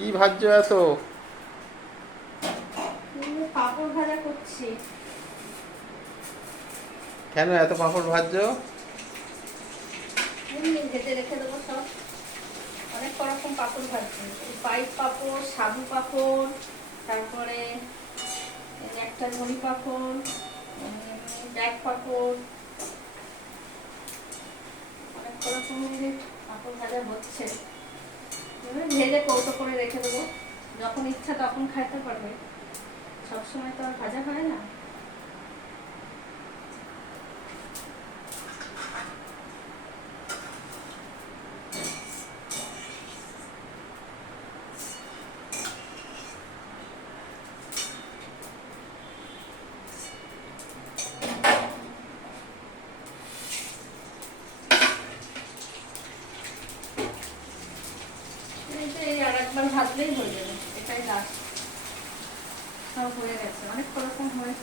কি ভাজছো এত? পাঁপড় ভাজা করছি। কেন এত পাপড় ভাজছো ভেজে রেখে দেবো সব। অনেক রকম পাঁপড় ভাজছি। পাইপ পাঁপড় সাবু পাঁপড় তারপরে একটা ঝুড়ি পাঁপড় ব্যাগ পাঁপড়। অনেক রকমের পাঁপড় ভাজা হচ্ছে। ভেজে কৌটো করে রেখে দেবো। যখন ইচ্ছা তখন খাইতে পারবে। সবসময় তো আর ভাজা হয় না। একবার ভাজলেই হয়ে যাবে এটাই লাস্ট সব হয়ে গেছে অনেক রকম হয়ে